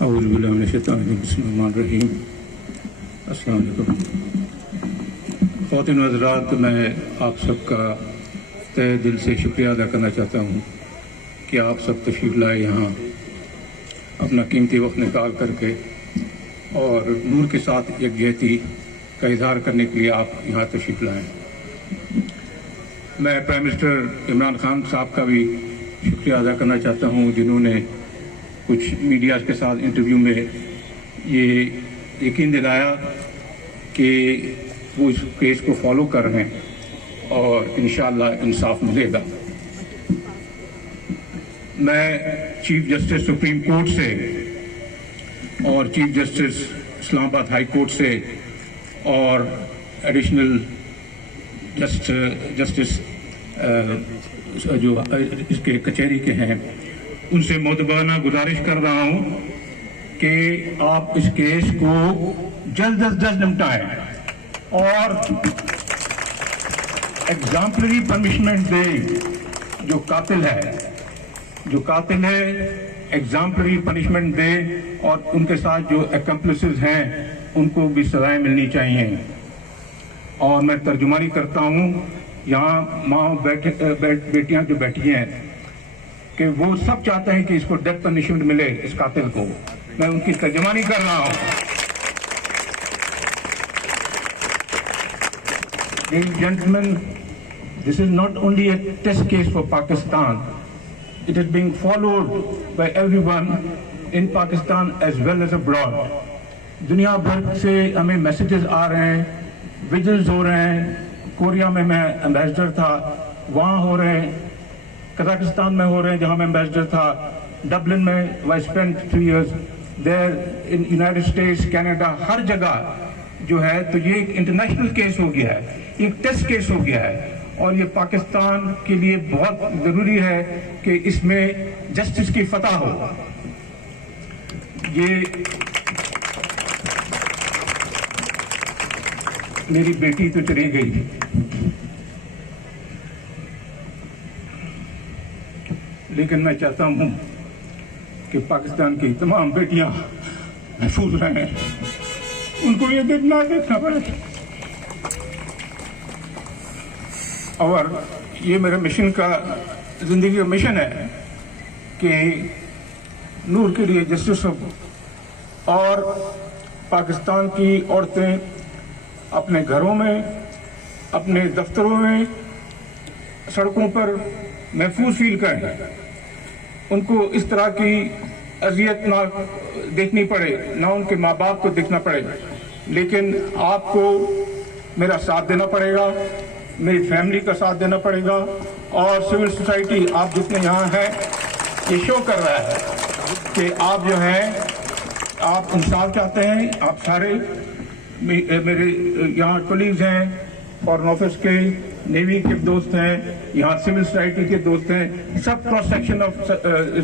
اعوذ باللہ من الشیطان الرجیم بسم اللہ الرحمن الرحیم. السلام علیکم خواتین و حضرات. میں آپ سب کا تہ دل سے شکریہ ادا کرنا چاہتا ہوں کہ آپ سب تشریف لائے یہاں اپنا قیمتی وقت نکال کر کے اور نور کے ساتھ یکجہتی کا اظہار کرنے کے لیے آپ یہاں تشریف لائیں. میں پرائم منسٹر عمران خان صاحب کا بھی شکریہ ادا کرنا چاہتا ہوں جنہوں نے کچھ میڈیاز کے ساتھ انٹرویو میں یہ یقین دلایا کہ وہ اس کیس کو فالو کر رہے ہیں اور انشاءاللہ انصاف ملے گا. میں چیف جسٹس سپریم کورٹ سے اور چیف جسٹس اسلام آباد ہائی کورٹ سے اور ایڈیشنل جسٹس جو اس کے کچہری کے ہیں ان سے معتبرانہ گزارش کر رہا ہوں کہ آپ اس کیس کو جلد از جلد نمٹائیں اور ایگزامپلری پنشمنٹ دیں. جو قاتل ہے ایگزامپلری پنشمنٹ دے اور ان کے ساتھ جو ایکمپلسز ہیں ان کو بھی سزائیں ملنی چاہیے. اور میں ترجمانی کرتا ہوں یہاں ماں بیٹیاں جو بیٹھی ہیں کہ وہ سب چاہتے ہیں کہ اس کو ڈیتھ پنشمنٹ ملے اس قاتل کو. میں ان کی ترجمانی کر رہا ہوں. Ladies and gentlemen, this is not only a test case for Pakistan. It is being followed by everyone in Pakistan as well as abroad. دنیا بھر سے ہمیں میسیجز آ رہے ہیں, ویجلز ہو رہے ہیں. کوریا میں ایمبیسڈر تھا, وہاں ہو رہے ہیں. قزاقستان میں ہو رہے ہیں جہاں میں ایمبیسڈر تھا. ڈبلن میں I spent 3 years there. in United States, Canada, ہر جگہ جو ہے تو یہ ایک انٹرنیشنل کیس ہو گیا ہے, ایک ٹیسٹ کیس ہو گیا ہے. اور یہ پاکستان کے لیے بہت ضروری ہے کہ اس میں جسٹس کی فتح ہو. یہ میری بیٹی تو چلی گئی, لیکن میں چاہتا ہوں کہ پاکستان کی تمام بیٹیاں محفوظ رہیں, ان کو یہ دن نہ دیکھنا پڑے. اور یہ میرے مشن کا, زندگی کا مشن ہے کہ نور کے لیے جسٹس ہو اور پاکستان کی عورتیں اپنے گھروں میں, اپنے دفتروں میں, سڑکوں پر محفوظ فیل کریں. ان کو اس طرح کی اذیت نہ دیکھنی پڑے, نہ ان کے ماں باپ کو دیکھنا پڑے. لیکن آپ کو میرا ساتھ دینا پڑے گا, میری فیملی کا ساتھ دینا پڑے گا. اور سول سوسائٹی آپ جتنے یہاں ہیں یہ شو کر رہا ہے کہ آپ جو ہیں آپ انصاف چاہتے ہیں. آپ سارے میرے یہاں کولیگز ہیں, فارن آفس کے, نیوی کے دوست ہیں, یہاں سول سوسائٹی کے دوست ہیں, سب کراس سیکشن آف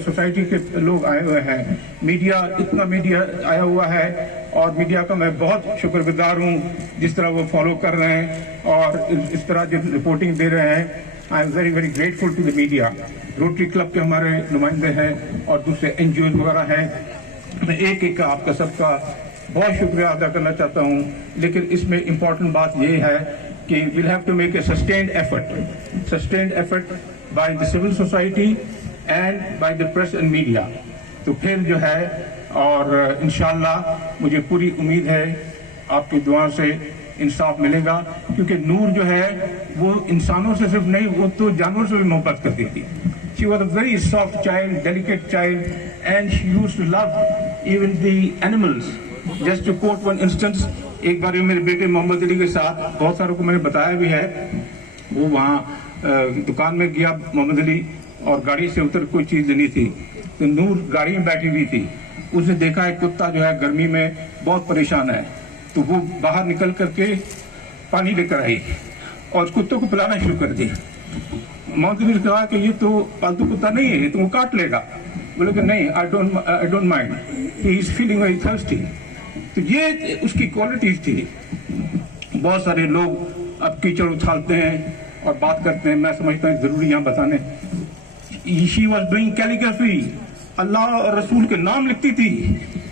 سوسائٹی کے لوگ آئے ہوئے ہیں. میڈیا, اتنا میڈیا آیا ہوا ہے اور میڈیا کا میں بہت شکر گزار ہوں جس طرح وہ فالو کر رہے ہیں اور اس طرح جو رپورٹنگ دے رہے ہیں. I am very very grateful to the media. Rotary club کے ہمارے نمائندے ہیں اور دوسرے این جی اوز وغیرہ ہیں. میں ایک کا آپ کا سب کا بہت شکریہ ادا کرنا چاہتا ہوں. لیکن اس میں امپورٹنٹ بات یہ ہے کہ we'll have to make a sustained effort by the civil society and by the press and media. تو پھر جو ہے اور انشاءاللہ مجھے پوری امید ہے آپ کی دعا سے انصاف ملے گا, کیونکہ نور جو ہے وہ انسانوں سے صرف نہیں, وہ تو جانور سے بھی محبت کرتی تھی. She was a very soft child, delicate child, and she used to love even the animals. Just to quote one instance, ایک بار میرے بیٹے محمد علی کے ساتھ, بہت ساروں کو میں نے بتایا بھی ہے, وہ وہاں دکان میں گیا محمد علی اور گاڑی سے اتر کوئی چیز لینی تھی, تو نور گاڑی میں بیٹھی ہوئی تھی. اس نے دیکھا ایک کتا جو ہے گرمی میں بہت پریشان ہے, تو وہ باہر نکل کر کے پانی لے کر آئی اور اس کتے کو پلانا شروع کر دیا. محمد علی نے کہا کہ یہ تو پالتو کتا نہیں ہے, یہ تو وہ کاٹ لے گا. بولے کہ نہیں, I don't mind, he is feeling very thirsty. تو یہ اس کی کوالٹیز تھی. بہت سارے لوگ اب کیچڑ اچھالتے ہیں اور بات کرتے ہیں, میں سمجھتا ہوں ضروری یہاں بتانے. She was doing calligraphy, اللہ اور رسول کے نام لکھتی تھی,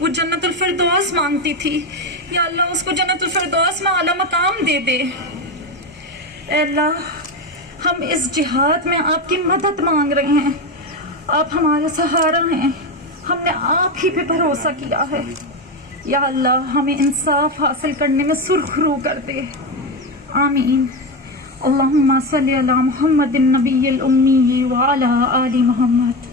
وہ جنت الفردوس مانگتی تھی، یا اللہ اس کو جنت الفردوس میں اعلیٰ مقام دے دے۔ اے اللہ ہم اس جہاد میں آپ کی مدد مانگ رہے ہیں، آپ ہمارا سہارا ہیں، ہم نے آپ ہی پہ بھروسہ کیا ہے۔ یا اللہ ہمیں انصاف حاصل کرنے میں سرخ رو کر دے، آمین۔ اللہم صلی علی محمد النبی الامی وعلی آل محمد۔